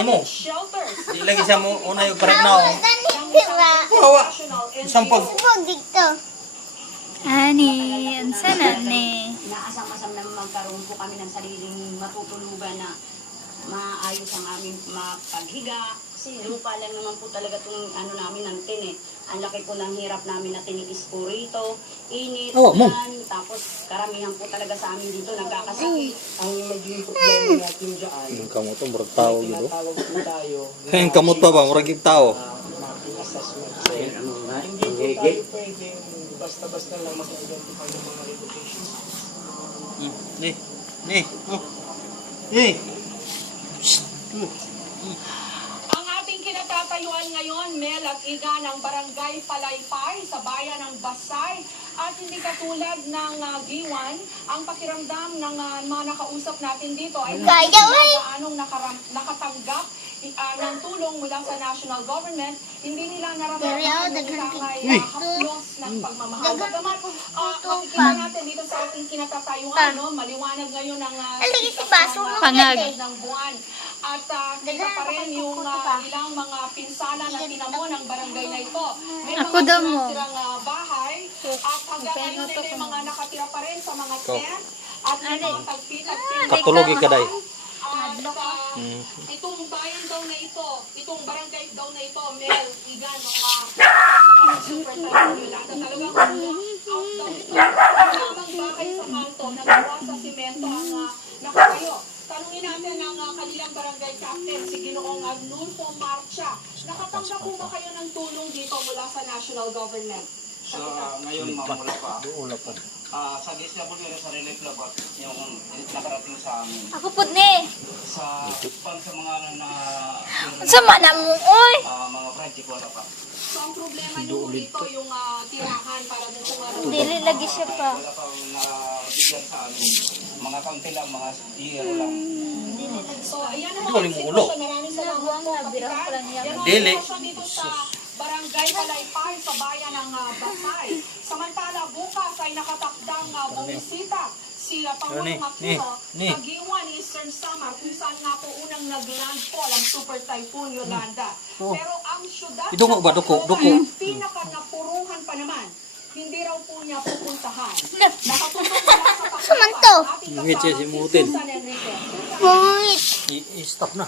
mo. Di lagi siya mo una yung correct na. Kawa. Sampag. Dito. Ani, ang sana ni. Inaasam-asam na magkaroon po kami ng sariling matutulugan na maayos ang aming mapaghiga. Kasi lupa lang naman po talaga itong ano namin ng tin eh. Ang laki po ng hirap namin na tiniis po rito. Init, ulan, tapos karamihan po talaga sa amin dito nagkakasakit. Ang magiging problema natin dyan, Yung kamot ang murag tao gitu. tinatawag po tayo Yung kamot pa ba murag yung tao. mapping assessment. So, hindi po tayo pwedeng basta-basta lang mag-identify ng mga relocations. Ni. Ni. Ni. Ang ating kinatatayuan ngayon, Mel at Iga, ng Barangay Palaypay sa bayan ng Basay. At hindi katulad ng Giwan, ang pakiramdam ng mga nakausap natin dito ay anong nakatanggap ng tulong mula sa national government. Hindi nila nararamdaman ng isang haplos ng pagmamahal. Bagamat, makikita natin dito sa ating kinatatayuan, no? Maliwanag ngayon ang Pangag. ng buwan. At kita pa rin yung ilang mga pinsala na tinamo ng barangay na ito. May Ako mga daw mo. sirang bahay at hanggang ngayon ay may mga nakatira pa rin sa mga tent at may mga tagpi-tagpi. Katulogi ka day. At itong bayan daw na ito, itong barangay daw na ito, Mel, Igan, mga super typhoon yun. Talagang out daw ito. Lamang bahay sa kanto, nagawa sa simento ang nakatayo. Tanungin natin ang kanilang barangay captain, si Ginoong Arnulfo Marcha. Nakatanggap po ba kayo ng tulong dito mula sa national government? So, ngayon, mamula pa. Sa DSWD sa relief labot, yung nakarating sa amin. Ako po ni. Sa mga Sama na mo, oy. mga project, wala pa. So, ang problema nyo dito, yung tirahan para dun sa mga Dili lagi siya pa. Wala pang nabigyan sa amin. Mga kaunti lang, mga zero lang. So, ayan ang Ito mga ni mo ulo. sitwasyon. Maraming salamat po, Kapitan. Yan ang Dili. sitwasyon dito sa Barangay Palaypay sa bayan ng Basay. Samantala, bukas ay nakatakdang bumisita si Pangulong Aquino sa Giwan, Eastern Samar, kung saan nga po unang nag-landfall ang Super Typhoon Yolanda. Pero ang syudad Ito nga ba, duko? ay pinaka-napuruhan pa naman. Hindi raw po niya pupuntahan. Nakatutok na sa Sumanto. ating Ngit siya kasama si Mutin. Susan Enriquez. Wait. I-stop na.